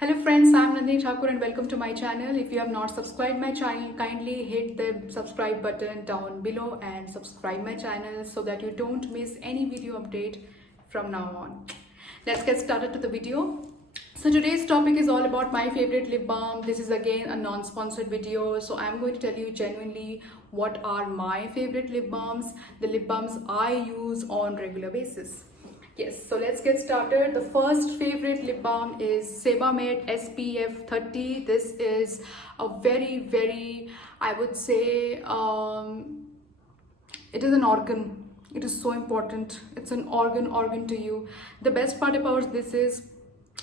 Hello friends, I'm Nandini Thakur and welcome to my channel. If you have not subscribed my channel, kindly hit the subscribe button down below and subscribe my channel so that you don't miss any video update from now on. Let's get started to the video. So today's topic is all about my favorite lip balm. This is again a non-sponsored video, so I'm going to tell you genuinely what are my favorite lip balms, the lip balms I use on regular basis. Yes, so let's get started. The first favorite lip balm is Sebamed SPF 30. This is a very, I would say, it is an organ. It is so important. It's an organ to you. The best part about this is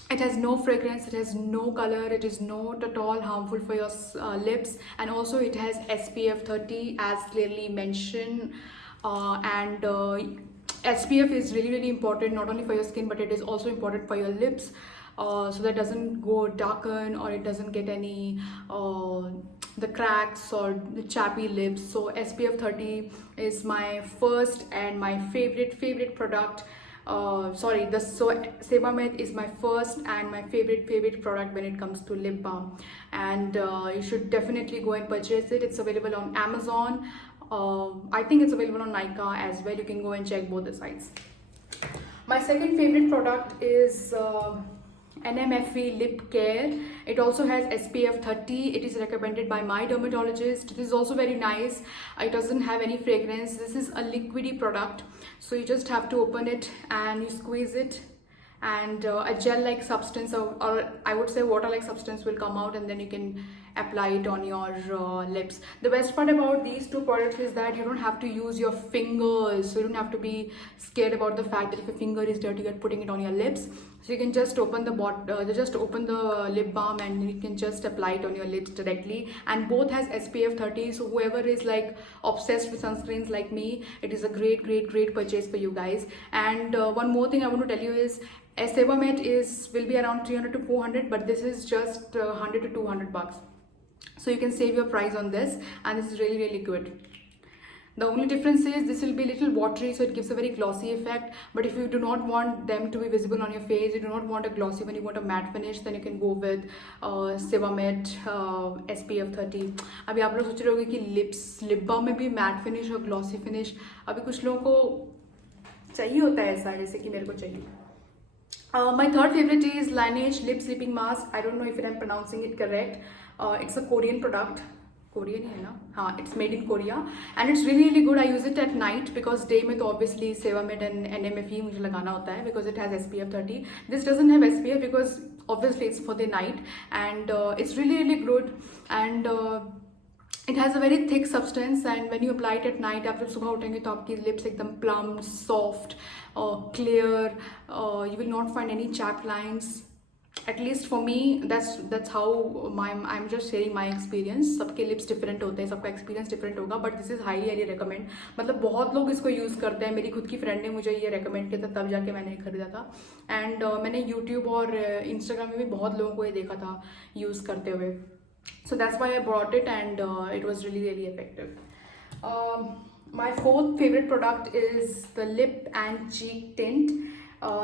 it has no fragrance, it has no color, it is not at all harmful for your lips, and also it has SPF 30 as clearly mentioned. And SPF is really important not only for your skin but it is also important for your lips, so that doesn't go darken or it doesn't get any the cracks or the chappy lips. So SPF 30 is my first and my favorite product. Sebamed is my first and my favorite product when it comes to lip balm, and you should definitely go and purchase it. It's available on Amazon. I think it's available on Nykaa as well. You can go and check both the sites. My second favorite product is NMFE Lip Care. It also has SPF 30. It is recommended by my dermatologist. This is also very nice. It doesn't have any fragrance. This is a liquidy product, so you just have to open it and you squeeze it, and a gel-like substance or I would say water-like substance will come out, and then you can apply it on your lips. The best part about these two products is that you don't have to use your fingers, so you don't have to be scared about the fact that if your finger is dirty you're putting it on your lips. So you can just open the lip balm and you can just apply it on your lips directly, and both has SPF 30, so whoever is like obsessed with sunscreens like me, it is a great purchase for you guys. And one more thing I want to tell you is Sebamed will be around 300 to 400, but this is just 100 to 200 bucks. So you can save your price on this, and this is really good. The only difference is this will be a little watery, so it gives a very glossy effect. But if you do not want them to be visible on your face, you do not want a glossy one, you want a matte finish, then you can go with Sebamed SPF 30. अभी आप लोग सोच रहे होंगे कि lip balm में भी matte finish और glossy finish, अभी कुछ लोगों को चाहिए होता है ऐसा, जैसे कि मेरे को चाहिए. My third favorite is Laneige Lip Sleeping Mask. I don't know if I'm pronouncing it correct. It's a Korean product. Korean है ना? हाँ, it's made in Korea and it's really good. I use it at night because day में तो obviously Sebamed and NMFE मुझे लगाना होता है because it has SPF 30. This doesn't have SPF because obviously it's for the night, and it's really good, and it has a very thick substance, and when you apply it at night, आप जब सुबह उठेंगे तो आपकी lips एकदम plump, soft, clear. You will not find any chapped lines. At least for me, that's how I'm just sharing my experience. सबके lips different होते हैं, सबका experience different होगा, but this is highly recommend. मतलब बहुत लोग इसको use करते हैं. मेरी खुद की friend ने मुझे ये recommend किया था, तब जाके मैंने खरीदा था. And मैंने YouTube और Instagram में भी बहुत लोगों को ये देखा था use करते हुए. So that's why I bought it, and it was really effective. My fourth favorite product is the lip and cheek tint.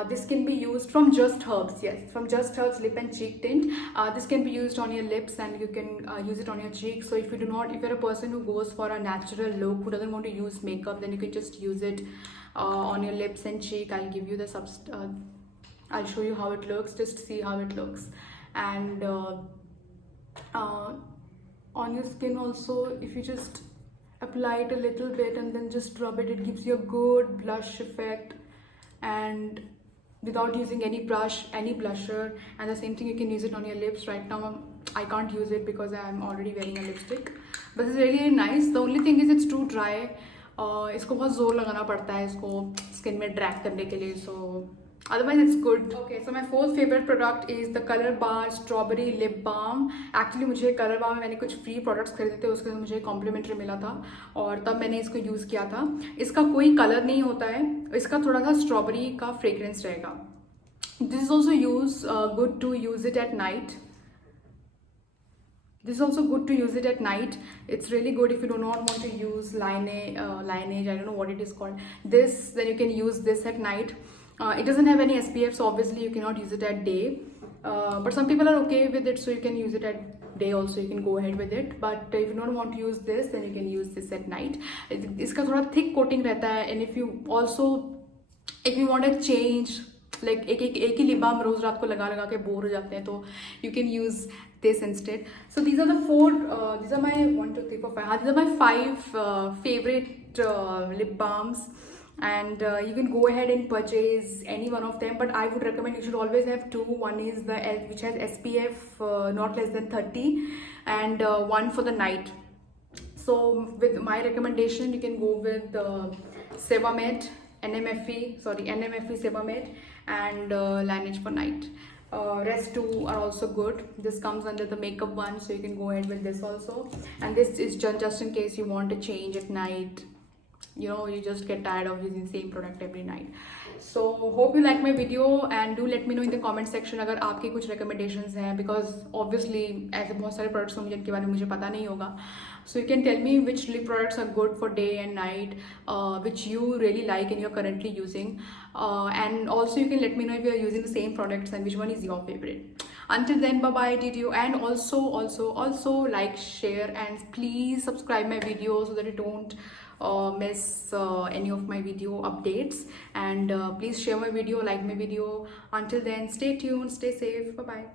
This can be used from Just Herbs. Yes, from Just Herbs lip and cheek tint. This can be used on your lips, and you can use it on your cheeks. So if you're a person who goes for a natural look, who doesn't want to use makeup, then you can just use it on your lips and cheek. I'll give you the I'll show you how it looks. Just see how it looks. And on your skin also, if you just apply it a little bit and then just rub it, it gives you a good blush effect, and without using any brush, any blusher. And the same thing, you can use it on your lips. Right now I can't use it because I'm already wearing a lipstick, but it's really nice. The only thing is it's too dry. इसको बहुत जोर लगाना पड़ता है इसको skin में drag करने के लिए, so otherwise it's good. Okay, so my fourth favorite product is the Color Bar Strawberry Lip Balm. Actually मुझे Color Bar में मैंने कुछ free products खरीदे थे, उसके मुझे complimentary मिला था और तब मैंने इसको यूज़ किया था. इसका कोई कलर नहीं होता है, इसका थोड़ा सा स्ट्रॉबेरी का फ्रेग्रेंस रहेगा. This is also good to use it at night. This is also good to use it at night. It's really good if you do not want to use Lineage, I don't know what it is called. Then you can use this at night. It doesn't have any SPF, so obviously you cannot use it at day. but some people are okay with it, so you can use it at day also, you can go ahead with it. But if you don't want to use this, then you can use this at night. इसका थोड़ा thick coating रहता है, and if you want to change, like एक ही lip balm रोज रात को लगा के bore हो जाते हैं, तो you can use this instead. So these are the four, these are my 1 2 3 4 5, these are my 5 favorite lip balms, and you can go ahead and purchase any one of them, but I would recommend you should always have two. One is the which has SPF not less than 30, and one for the night. So with my recommendation, you can go with Sebamed, NMFE Sebamed, and Laneige for night. Rest two are also good. This comes under the makeup one, so you can go ahead with this also. And this is just in case you want to change at night, you know, you just get tired of using the same product every night. So hope you like my video, and do let me know in the comment section अगर आपके कुछ recommendations हैं, because obviously ऐसे बहुत सारे products होंगे जिनके बारे में मुझे पता नहीं होगा. So you can tell me which lip products are good for day and night, which you really like and you're currently using, and also you can let me know if you're using the same products and which one is your favorite. Until then, bye bye, did you, and also like, share, and please subscribe my video so that you don't miss any of my video updates, and please share my video, like my video. Until then, stay tuned, stay safe, bye bye.